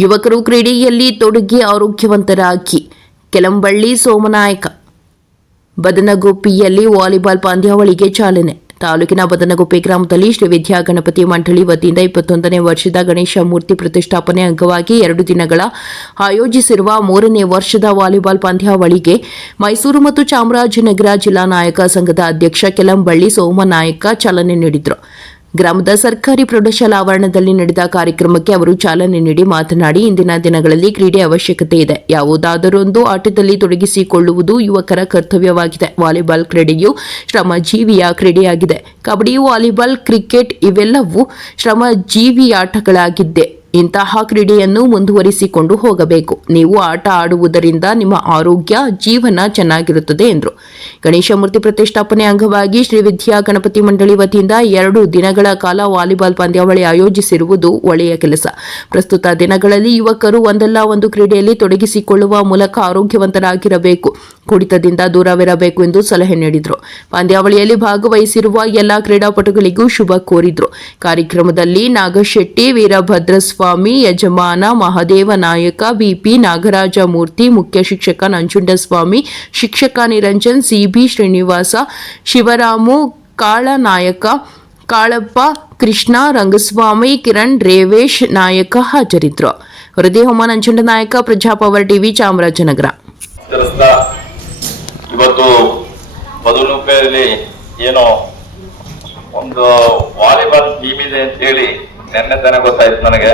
ಯುವಕರು ಕ್ರೀಡೆಯಲ್ಲಿ ತೊಡಗಿ ಆರೋಗ್ಯವಂತರಾಗಿ. ಕೆಲಂಬಳ್ಳಿ ಸೋಮನಾಯಕ. ಬದನಗುಪ್ಪಿಯಲ್ಲಿ ವಾಲಿಬಾಲ್ ಪಂದ್ಯಾವಳಿಗೆ ಚಾಲನೆ. ತಾಲೂಕಿನ ಬದನಗುಪ್ಪಿ ಗ್ರಾಮದಲ್ಲಿ ಶ್ರೀ ವಿದ್ಯಾ ಗಣಪತಿ ಮಂಡಳಿ ವತಿಯಿಂದ 21ನೇ ವರ್ಷದ ಗಣೇಶ ಮೂರ್ತಿ ಪ್ರತಿಷ್ಠಾಪನೆ ಅಂಗವಾಗಿ 2 ದಿನಗಳ ಆಯೋಜಿಸಿರುವ 3ನೇ ವರ್ಷದ ವಾಲಿಬಾಲ್ ಪಂದ್ಯಾವಳಿಗೆ ಮೈಸೂರು ಮತ್ತು ಚಾಮರಾಜನಗರ ಜಿಲ್ಲಾ ನಾಯಕ ಸಂಘದ ಅಧ್ಯಕ್ಷ ಕೆಲಂಬಳ್ಳಿ ಸೋಮನಾಯಕ ಚಾಲನೆ ನೀಡಿದರು. ಗ್ರಾಮದ ಸರ್ಕಾರಿ ಪ್ರೌಢಶಾಲಾ ಆವರಣದಲ್ಲಿ ನಡೆದ ಕಾರ್ಯಕ್ರಮಕ್ಕೆ ಅವರು ಚಾಲನೆ ನೀಡಿ ಮಾತನಾಡಿ, ಇಂದಿನ ದಿನಗಳಲ್ಲಿ ಕ್ರೀಡೆ ಅವಶ್ಯಕತೆ ಇದೆ. ಯಾವುದಾದರೊಂದು ಆಟದಲ್ಲಿ ತೊಡಗಿಸಿಕೊಳ್ಳುವುದು ಯುವಕರ ಕರ್ತವ್ಯವಾಗಿದೆ. ವಾಲಿಬಾಲ್ ಕ್ರೀಡೆಯು ಶ್ರಮಜೀವಿಯ ಕ್ರೀಡೆಯಾಗಿದೆ. ಕಬಡ್ಡಿ, ವಾಲಿಬಾಲ್, ಕ್ರಿಕೆಟ್ ಇವೆಲ್ಲವೂ ಶ್ರಮಜೀವಿಯಾಟಗಳಾಗಿದ್ದೆ. ಇಂತಹ ಕ್ರೀಡೆಯನ್ನು ಮುಂದುವರಿಸಿಕೊಂಡು ಹೋಗಬೇಕು. ನೀವು ಆಟ ಆಡುವುದರಿಂದ ನಿಮ್ಮ ಆರೋಗ್ಯ, ಜೀವನ ಚೆನ್ನಾಗಿರುತ್ತದೆ ಎಂದರು. ಗಣೇಶ ಮೂರ್ತಿ ಪ್ರತಿಷ್ಠಾಪನೆ ಅಂಗವಾಗಿ ಶ್ರೀ ವಿದ್ಯಾ ಗಣಪತಿ ಮಂಡಳಿ ವತಿಯಿಂದ 2 ದಿನಗಳ ಕಾಲ ವಾಲಿಬಾಲ್ ಪಂದ್ಯಾವಳಿ ಆಯೋಜಿಸಿರುವುದು ಒಳ್ಳೆಯ ಕೆಲಸ. ಪ್ರಸ್ತುತ ದಿನಗಳಲ್ಲಿ ಯುವಕರು ಒಂದಲ್ಲ ಒಂದು ಕ್ರೀಡೆಯಲ್ಲಿ ತೊಡಗಿಸಿಕೊಳ್ಳುವ ಮೂಲಕ ಆರೋಗ್ಯವಂತರಾಗಿರಬೇಕು, ಕುಡಿತದಿಂದ ದೂರವಿರಬೇಕು ಎಂದು ಸಲಹೆ ನೀಡಿದರು. ಪಂದ್ಯಾವಳಿಯಲ್ಲಿ ಭಾಗವಹಿಸಿರುವ ಎಲ್ಲ ಕ್ರೀಡಾಪಟುಗಳಿಗೂ ಶುಭ ಕೋರಿದರು. ಕಾರ್ಯಕ್ರಮದಲ್ಲಿ ನಾಗಶೆಟ್ಟಿ, ವೀರಭದ್ರ ಸ್ವಾಮಿ, ಯಜಮಾನ ಮಹದೇವ ನಾಯಕ, ಬಿಪಿ ನಾಗರಾಜ ಮೂರ್ತಿ, ಮುಖ್ಯ ಶಿಕ್ಷಕ ನಂಜುಂಡಸ್ವಾಮಿ, ಶಿಕ್ಷಕ ನಿರಂಜನ್, ಸಿಬಿ ಶ್ರೀನಿವಾಸ, ಶಿವರಾಮು, ಕಾಳನಾಯಕ, ಕಾಳಪ್ಪ, ಕೃಷ್ಣ, ರಂಗಸ್ವಾಮಿ, ಕಿರಣ್, ರೇವೇಶ್ ನಾಯಕ ಹಾಜರಿದ್ದರು. ವರದಿ ಹೋಮ ನಂಜುಂಡ ನಾಯಕ, ಪ್ರಜಾಪವರ್ ಟಿವಿ, ಚಾಮರಾಜನಗರ. ಇವತ್ತು ಬದನಗುಪ್ಪೆಯಲ್ಲಿ ಏನೋ ಒಂದು ವಾಲಿಬಾಲ್ ಟೀಮ್ ಇದೆ ಅಂತ ಹೇಳಿ ನೆನ್ನೆ ತಾನೇ ಗೊತ್ತಾಯ್ತು ನನಗೆ.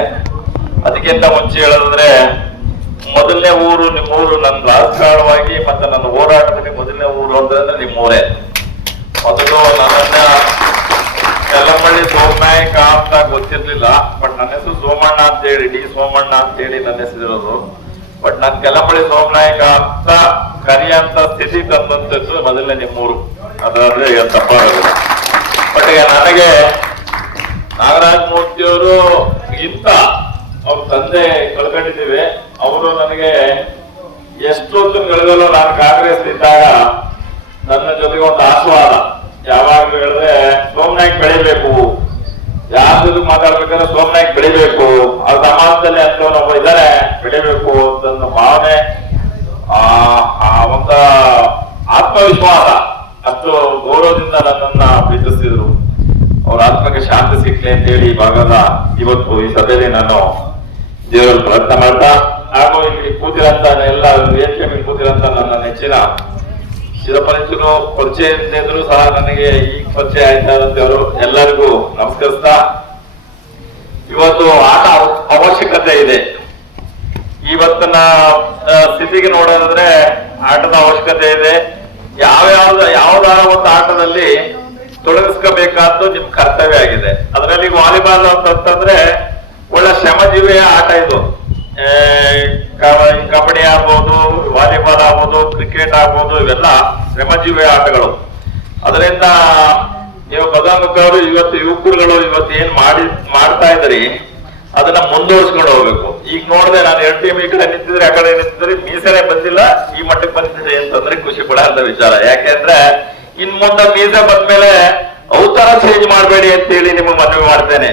ಅದಕ್ಕಿಂತ ಮುಂಚೆ ಹೇಳೋದಾದ್ರೆ, ಮೊದಲನೇ ಊರು ನಿಮ್ಮೂರು. ನನ್ನ ರಾಜಕಾರಣವಾಗಿ ಮತ್ತೆ ನನ್ನ ಹೋರಾಟದಲ್ಲಿ ಮೊದಲನೇ ಊರು ಅಂತಂದ್ರೆ ನಿಮ್ಮೂರೇ. ಮೊದಲು ನನ್ನನ್ನ ಕೆಲಂಬಳ್ಳಿ ಸೋಮನಾಯಕ ಅಂತ ಗೊತ್ತಿರ್ಲಿಲ್ಲ, ಬಟ್ ನನ್ನ ಹೆಸರು ಸೋಮಣ್ಣ ಅಂತ ಹೇಳಿ, ಡಿ ಸೋಮಣ್ಣ ಅಂತ ಹೇಳಿ ನನ್ನ ಹೆಸರಿರೋದು. ಬಟ್ ನಾನು ಕೆಲಂಬಳ್ಳಿ ಸೋಮನಾಯಕ ಅಂತ ಕರೆಯಂತ ಸ್ಥಿತಿ ತಂದಂತದ್ದು ಮೊದಲನೇ ನಿಮ್ಮೂರು. ಅದಾದ್ರೆ ತಪ್ಪಾಗಲ್ಲ. ಬಟ್ ಈಗ ನನಗೆ ನಾಗರಾಜ ಮೂರ್ತಿಯವರು ಇಂತ ಅವ್ರ ತಂದೆ ಕಳ್ಕೊಂಡಿದ್ದೀವಿ. ಅವರು ನನಗೆ ಎಷ್ಟೊತ್ತು ಗಳಿಗಲು ನಾನು ಕಾಂಗ್ರೆಸ್ ಇದ್ದಾಗ ನನ್ನ ಜೊತೆಗೆ ಒಂದು ಆಸ್ವಾದ. ಯಾವಾಗ್ಲೂ ಹೇಳಿದ್ರೆ ಸೋಮನಾಯಕ್ ಬೆಳಿಬೇಕು, ಯಾರ ಜೊತೆ ಮಾತಾಡ್ಬೇಕಾದ್ರೆ ಸೋಮನಾಯಕ್ ಬೆಳಿಬೇಕು, ಆ ಸಮಾಜದಲ್ಲಿ ಅಂತವನೊಬ್ಬ ಇದ್ದಾರೆ, ಬೆಳಿಬೇಕು ಅಂತ ಭಾವನೆ, ಒಂದು ಆತ್ಮವಿಶ್ವಾಸ, ಅಷ್ಟು ಗೌರವದಿಂದ ನನ್ನನ್ನ ಪ್ರೀತಿಸ್ತಿದ್ರು. ಅವ್ರ ಆತ್ಮಕ್ಕೆ ಶಾಂತಿ ಸಿಕ್ಲಿ ಅಂತ ಹೇಳಿ ಈ ಭಾಗದ ಇವತ್ತು ಈ ಸಭೆಯಲ್ಲಿ ನಾನು ದೇವರ ಪ್ರಾರ್ಥನೆ ಮಾಡ್ತಾ, ಹಾಗೂ ಇಲ್ಲಿ ಕೂತಿರಂತ ಎಲ್ಲ ವೇದಿಕೆ ಮೇಲೆ ಕೂತಿರಂತ ನನ್ನ ನೆಚ್ಚಿನ ಶಿರಪಂಚರು ಪರಿಚಯ ಇದ್ರೂ ಸಹ ನನಗೆ ಈಗ ಪರಿಚಯ ಆಯ್ತಾರಂತವರು ಎಲ್ಲರಿಗೂ ನಮಸ್ಕರಿಸ್ತಾ, ಇವತ್ತು ಆಟ ಅವಶ್ಯಕತೆ ಇದೆ. ಇವತ್ತಿನ ಸ್ಥಿತಿಗೆ ನೋಡೋದಾದ್ರೆ ಆಟದ ಅವಶ್ಯಕತೆ ಇದೆ. ಯಾವ್ದಾರ ಒಂದು ಆಟದಲ್ಲಿ ತೊಡಗಿಸ್ಕೋಬೇಕಾದ್ದು ನಿಮ್ ಕರ್ತವ್ಯ ಆಗಿದೆ. ಅದರಲ್ಲಿ ವಾಲಿಬಾಲ್ ಅಂತಂದ್ರೆ ಒಳ್ಳೆ ಶ್ರಮಜೀವಿಯ ಆಟ ಇದು. ಕಬಡ್ಡಿ ಆಗ್ಬೋದು, ವಾಲಿಬಾಲ್ ಆಗ್ಬೋದು, ಕ್ರಿಕೆಟ್ ಆಗ್ಬೋದು, ಇವೆಲ್ಲ ಶ್ರಮಜೀವಿಯ ಆಟಗಳು. ಅದರಿಂದ ನೀವು ಬದಲಾಗುತ್ತವರು ಇವತ್ತು ಯುವಕರುಗಳು ಇವತ್ತು ಏನ್ ಮಾಡ್ತಾ ಇದ್ರಿ ಅದನ್ನ ಮುಂದುವರ್ಸ್ಕೊಂಡು ಹೋಗ್ಬೇಕು. ಈಗ ನೋಡಿದೆ, ನಾನು 2 ಟೀಮ್ ಈ ಕಡೆ ನಿಂತಿದ್ರೆ, ಆ ಕಡೆ ನಿಂತಿದ್ರೆ, ಮೀಸನೆ ಬಂದಿಲ್ಲ, ಈ ಮಟ್ಟಕ್ಕೆ ಬಂದಿದೆ ಅಂತಂದ್ರೆ ಖುಷಿ ಪಡೋ ವಿಚಾರ. ಯಾಕೆಂದ್ರೆ ಇನ್ ಮುಂದೆ ಮೀಸೆ ಬಂದ್ಮೇಲೆ ಅವತಾರ ಚೇಂಜ್ ಮಾಡಬೇಡಿ ಅಂತ ಹೇಳಿ ನಿಮಗೆ ಮನವಿ ಮಾಡ್ತೇನೆ.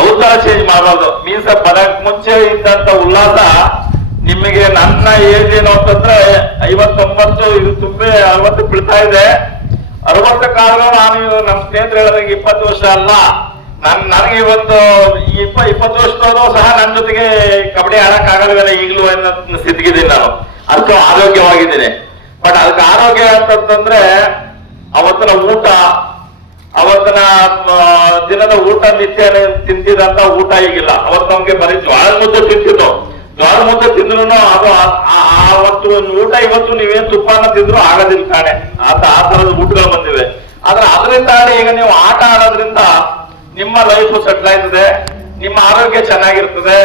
ಅವತಾರ ಚೇಂಜ್ ಮಾಡಬಾರ್ದು. ಮೀಸೆ ಬರಕ್ ಮುಂಚೆ ಇದ್ದಂತ ಉಲ್ಲಾಸ ನಿಮಗೆ, ನನ್ನ ಏಜ್ ಏನು ಅಂತಂದ್ರೆ 59, ಇದು ತುಂಬೆ 60 ಬೀಳ್ತಾ ಇದೆ. 60 ಕಾಲ ನಾನು ನಮ್ಮ ಸ್ನೇಹಿತರು ಹೇಳಿದಂಗೆ 20 ವರ್ಷ ಅಲ್ಲ, ನನಗೆ ಇವತ್ತು 20 ವರ್ಷದವರು ಸಹ ನನ್ನ ಜೊತೆಗೆ ಕಬಡ್ಡಿ ಆಡಕ್ ಆಗಲ್ವಲ್ಲ ಈಗಲೂ ಅನ್ನೋ ಸ್ಥಿತಿಗಿದ್ದೀನಿ ನಾನು. ಅಷ್ಟು ಆರೋಗ್ಯವಾಗಿದ್ದೀನಿ. ಬಟ್ ಅದಕ್ಕೆ ಆರೋಗ್ಯ ಅಂತಂದ್ರೆ ಅವತ್ತಿನ ಊಟ, ಅವತ್ತಿನ ದಿನದ ಊಟ, ನಿತ್ಯ ತಿಂತಿದಂತ ಊಟ ಈಗಿಲ್ಲ. ಅವತ್ತು ನಮ್ಗೆ ಬರೀ ಜ್ವಾಳ ಮುದ್ದೆ ತಿಂತಿದ್ದು. ಜ್ವಾಳ ಮುದ್ದೆ ತಿಂದ್ರು ಅದು ಅವತ್ತು ಊಟ ಇವತ್ತು ನೀವೇನ್ ತುಪ್ಪನ ತಿಂದ್ರು ಆಗೋದಿಲ್ಲ ತಾನೆ. ಆ ತರದ ಊಟಗಳು ಬಂದಿವೆ. ಆದ್ರೆ ಅದರಿಂದ ಈಗ ನೀವು ಆಟ ಆಡೋದ್ರಿಂದ ನಿಮ್ಮ ಲೈಫ್ ಸೆಟ್ಲ್ ಆಯ್ತದೆ, ನಿಮ್ಮ ಆರೋಗ್ಯ ಚೆನ್ನಾಗಿರ್ತದೆ.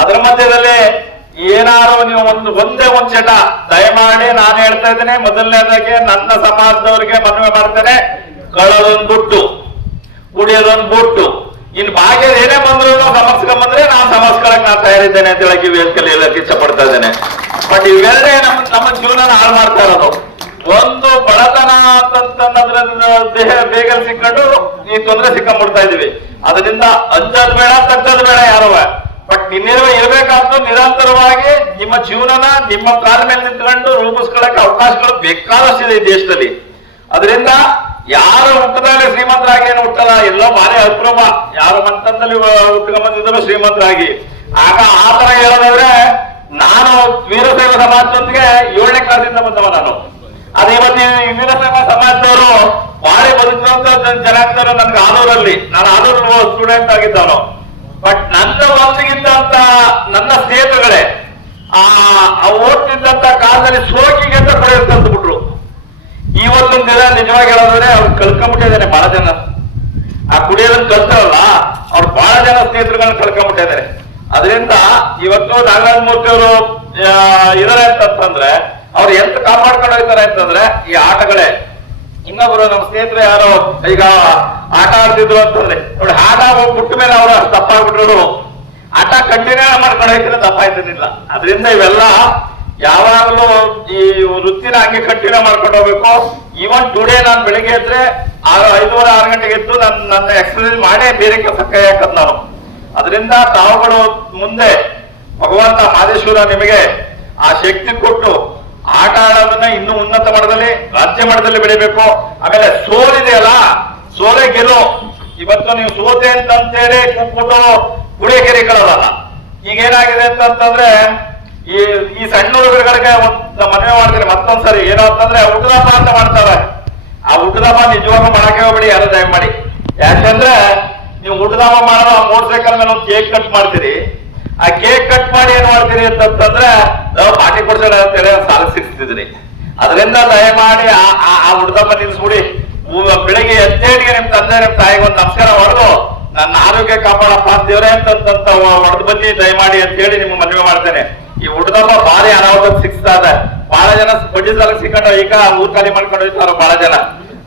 ಅದರ ಮಧ್ಯದಲ್ಲಿ ಏನಾರು ನೀವು ಒಂದೇ ಒಂದ್ ಚಟ ದಯಮಾಡಿ ನಾನು ಹೇಳ್ತಾ ಇದ್ದೇನೆ, ಮೊದಲನೇದಾಗಿ ನನ್ನ ಸಮಾಜದವರಿಗೆ ಮನವಿ ಮಾಡ್ತೇನೆ, ಕಳ್ಳದೊಂದು ಬುಟ್ಟು, ಕುಡಿಯೋದೊಂದು ಬುಟ್ಟು, ಇನ್ ಭಾಗ್ಯ ಏನೇ ಬಂದ್ರು ಸಮಸ್ಯೆ ನಾನು ಸಮಸ್ಯೆಗಳಕ್ಕೆ ನಾನು ತಯಾರಿದ್ದೇನೆ ಅಂತ ಹೇಳಕ್ಕೆ ವೇದಿಕೆಯಲ್ಲಿ ಹೇಳಕ್ಕೆ ಇಷ್ಟ ಪಡ್ತಾ ಇದ್ದೇನೆ. ಬಟ್ ಇವೆರಡೇ ನಮ್ಮ ಜೀವನ ಹಾಳು ಮಾಡ್ತಾ ಇರೋದು. ಒಂದು ಬಡತನ ಅಂತನ್ನೋದ್ರ ದೇಹ ಬೇಗ ಸಿಕ್ಕೊಂಡು ಈ ತೊಂದರೆ ಸಿಕ್ಕೊಂಡ್ಬಿಡ್ತಾ ಇದೀವಿ. ಅದರಿಂದ ಅಂಜದ್ ಬೇಡ, ತಗ್ಗದ್ ಬೇಡ ಯಾರುವ. ಬಟ್ ಇರಬೇಕಾದ್ದು ನಿರಂತರವಾಗಿ ನಿಮ್ಮ ಜೀವನನ ನಿಮ್ಮ ಕಾಲ ಮೇಲೆ ನಿಂತ್ಕೊಂಡು ರೂಪಿಸ್ಕೊಳ್ಳಕ್ಕೆ ಅವಕಾಶಗಳು ಬೇಕಾದಷ್ಟಿದೆ ಈ ದೇಶದಲ್ಲಿ. ಅದರಿಂದ ಯಾರು ಹುಟ್ಟದಾಗಲೇ ಶ್ರೀಮಂತರಾಗಿ ಏನು ಹುಟ್ಟಲ್ಲ, ಎಲ್ಲೋ ಭಾರಿ ಅಪರೂಪ ಯಾರು ಮಂತ್ರದಲ್ಲಿ ಹುಟ್ಕೊಂಡ್ಬಂದಿದ್ರು ಶ್ರೀಮಂತರಾಗಿ. ಆಗ ಆ ತರ ಹೇಳೋದಾದ್ರೆ ನಾನು ವೀರಶೈವ ಸಮಾಜದೊಂದಿಗೆ 7ನೇ ಕ್ಲಾಸಿಂದ ಬಂದವ ನಾನು. ಅದು ಇವತ್ತು ವೀರಶೈವ ಸಮಾಜದವರು ಭಾರಿ ಬದುಕಿರುವಂತ ಜನಾಂಗದವರು ನನ್ಗೆ ಆಲೂರಲ್ಲಿ, ನಾನು ಆಲೂರು ಸ್ಟೂಡೆಂಟ್ ಆಗಿದ್ದವನು. ಬಟ್ ನನ್ನ ಒಂದಿಗಿದ್ದಂತ ನನ್ನ ಸ್ನೇಹಿತರುಗಳೇ ಓದ್ತಿದ್ದಂತ ಕಾಲದಲ್ಲಿ ಸೋಕಿಗೆ ಅಂತ ಕೊಡಿರ್ತಂತ ಬಿಟ್ರು. ಇವತ್ತೊಂದು ದಿನ ನಿಜವಾಗಿ ಹೇಳೋದ್ರೆ ಅವ್ರು ಕಳ್ಕೊಂಡ್ಬಿಟ್ಟಿದ್ದಾರೆ ಬಹಳ ಜನ. ಆ ಕುಡಿಯೋದನ್ನ ಕಲ್ತಾರಲ್ಲ ಅವ್ರು ಬಹಳ ಜನ ಸ್ನೇಹಿತರುಗಳನ್ನ ಕಳ್ಕೊಂಡ್ಬಿಟ್ಟಿದ್ದಾರೆ. ಅದರಿಂದ ಇವತ್ತು ನಾಗರಾಜ ಮೂರ್ತಿ ಅವರು ಇದಾರೆ ಅಂತಂದ್ರೆ ಅವ್ರು ಎಂತ ಕಾಪಾಡ್ಕೊಂಡು ಹೋಗ್ತಾರೆ ಅಂತಂದ್ರೆ ಈ ಆಟಗಳೇ. ಇನ್ನೊಬ್ರು ನಮ್ಮ ಸ್ನೇಹಿತರು ಯಾರೋ ಈಗ ಆಟ ಆಡ್ತಿದ್ರು ಅಂತಂದ್ರೆ ನೋಡಿ, ಆಟ ಬಿಟ್ಟ ಮೇಲೆ ಅವರು ಅಷ್ಟು ತಪ್ಪಾಗ್ಬಿಟ್ರು. ಆಟ ಕಂಟಿನ್ಯೂ ಮಾಡ್ಕೊಂಡು ಹೋಗ್ತಾರೆ, ತಪ್ಪಾಯ್ತಿರ್ಲಿಲ್ಲ. ಅದರಿಂದ ಇವೆಲ್ಲ ಯಾವಾಗಲೂ ಈ ವೃತ್ತಿನ ಹಂಗೆ ಕಂಟಿನ್ಯೂ ಮಾಡ್ಕೊಂಡು ಹೋಗ್ಬೇಕು. ಇವನ್ ಟುಡೇ ನಾನು ಬೆಳಿಗ್ಗೆ ಎದ್ರೆ 5:30 6 ಗಂಟೆಗೆ ಎದ್ದು ನನ್ನ ಎಕ್ಸರ್ಸೈಸ್ ಮಾಡೇ ಬೇರೆ ಕೆಲಸ ಕೈ ಹಾಕದ್ ನಾನು. ಅದರಿಂದ ತಾವುಗಳು ಮುಂದೆ ಭಗವಂತ ಮಾದೇಶ್ವರ ನಿಮಗೆ ಆ ಶಕ್ತಿ ಕೊಟ್ಟು ಆಟ ಆಡೋದನ್ನ ಇನ್ನೂ ಉನ್ನತ ಮಟ್ಟದಲ್ಲಿ ರಾಜ್ಯ ಮಟ್ಟದಲ್ಲಿ ಬೆಳಿಬೇಕು. ಆಮೇಲೆ ಸೋಲಿದೆಯಲ್ಲ, ಸೋಲೆ ಗೆಲು. ಇವತ್ತು ನೀವು ಸೋತೆ ಅಂತೇಳಿ ಕೂತ್ಬಿಟ್ಟು ಗುಡಿಯಕೆರೆ ಕಳೋದಲ್ಲ. ಈಗ ಏನಾಗಿದೆ ಅಂತಂದ್ರೆ ಈ ಸಣ್ಣ ಹುಡುಗರುಗಳಿಗೆ ಮದುವೆ ಮಾಡ್ತೀನಿ ಮತ್ತೊಂದ್ಸರಿ ಏನೋ ಅಂತಂದ್ರೆ ಹುಟ್ಟದಪ್ಪ ಅಂತ ಮಾಡ್ತಾರೆ. ಆ ಹುಟ್ಟದಪ್ಪ ನಿಜವಾಗ್ಲೂ ಮಾಡಕ್ಕೆ ಹೋಗ್ಬೇಡಿ ಯಾರು ದಯಮಾಡಿ. ಯಾಕಂದ್ರೆ ನೀವು ಹುಟ್ಟದಪ್ಪ ಮಾಡೋ ಮೋಟರ್ ಸೈಕಲ್ ಮೇಲೆ ಒಂದು ಕೇಕ್ ಕಟ್ ಮಾಡ್ತೀರಿ. ಆ ಕೇಕ್ ಕಟ್ ಮಾಡಿ ಏನ್ ಮಾಡ್ತೀರಿ ಅಂತಂದ್ರೆ ನಾವು ಪಾರ್ಟಿ ಕೊಡ್ಸೋಣ ಅಂತೇಳಿ ಸಾಲ ಸಿಗ್ತಿದ್ರಿ. ಅದರಿಂದ ದಯಮಾಡಿ ಆ ಹುಟ್ಟದಪ್ಪ ನಿಲ್ಸ್ಬಿಡಿ. ಬೆಳಿಗ್ಗೆ ಎದ್ದೇಳಿಗೆ ನಿಮ್ ತಂದೆ ನಿಮ್ ತಾಯಿಗೆ ಒಂದು ನಮಸ್ಕಾರ ಹೊಡೆದು ನನ್ನ ಆರೋಗ್ಯ ಕಾಪಾಡಪ್ಪ ದೇವ್ರೆ ಅಂತ ಹೊಡೆದು ಬನ್ನಿ ದಯಮಾಡಿ ಅಂತ ಹೇಳಿ ನಿಮ್ಮ ಮನವಿ ಮಾಡ್ತೇನೆ. ಈ ಹುಟ್ಟದಪ್ಪ ಭಾರಿ ಅನಾಹುತ ಸಿಕ್ಸ್ತಾ ಇದೆ. ಬಹಳ ಜನ ಬಡ್ಡಿ ಸಾಲ ಸಿಕ್ಕೊಂಡು ಈಗ ಊರ್ ಖಾಲಿ ಮಾಡ್ಕೊಂಡು ಹೋಗ್ತಾರ ಬಹಳ ಜನ.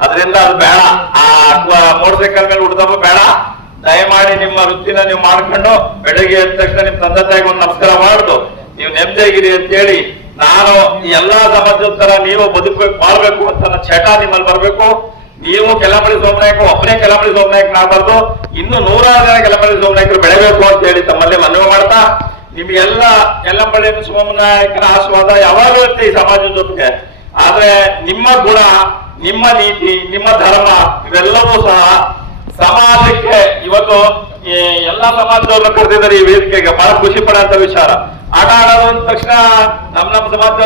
ಅದರಿಂದ ಅದು ಬೇಡ. ಆ ಮೋಟರ್ ಸೈಕಲ್ ಮೇಲೆ ಹುಟ್ಟದಪ್ಪ ಬೇಡ. ದಯಮಾಡಿ ನಿಮ್ಮ ವೃತ್ತಿನ ನೀವು ಮಾಡ್ಕೊಂಡು ಬೆಳಗ್ಗೆ ಎದ್ದ ತಕ್ಷಣ ನಿಮ್ ತಂದೆ ತಾಯಿಗೆ ಒಂದು ನಮಸ್ಕಾರ ಮಾಡುದು ನೀವು ನೆಮ್ಮದಿಯಾಗಿರಿ ಅಂತ ಹೇಳಿ, ನಾನು ಎಲ್ಲಾ ಸಮಾಜದ ತರ ನೀವು ಬದುಕಬೇಕು ಮಾಡ್ಬೇಕು ಅಂತ ನನ್ನ ಚಟ ನಿಮ್ಮಲ್ಲಿ ಬರ್ಬೇಕು. ನೀವು ಕೆಲಮಡಿ ಸೋಮನಾಯಕ ಒಬ್ಬನೇ ಕೆಲಮಡಿ ಸೋಮನಾಯಕನಾಗಬಾರ್ದು, ಇನ್ನು 100 ಜನ ಕೆಲಮಡಿ ಸೋಮನಾಯಕರು ಬೆಳೆಬೇಕು ಅಂತ ಹೇಳಿ ತಮ್ಮಲ್ಲಿ ಮನವಿ ಮಾಡ್ತಾ, ನಿಮ್ಗೆಲ್ಲ ಕೆಲಂಬಳಿ ಸೋಮನಾಯಕನ ಆಶೀರ್ವಾದ ಯಾವಾಗಲೂ ಇರುತ್ತೆ ಈ ಸಮಾಜದ ಜೊತೆಗೆ. ಆದ್ರೆ ನಿಮ್ಮ ಗುಣ, ನಿಮ್ಮ ನೀತಿ, ನಿಮ್ಮ ಧರ್ಮ ಇವೆಲ್ಲವೂ ಸಹ ಸಮಾಜಕ್ಕೆ ಇವತ್ತು ಎಲ್ಲಾ ಸಮಾಜದವ್ರನ್ನ ಕರೆದಿದ್ದಾರೆ ಈ ವೇದಿಕೆಗೆ. ಬಹಳ ಖುಷಿ ಪಡೋಂತ ವಿಚಾರ. ಆಟ ಆಡೋದು ಅಂದ ತಕ್ಷಣ ನಮ್ಮ ಸಮಾಜದವರೇ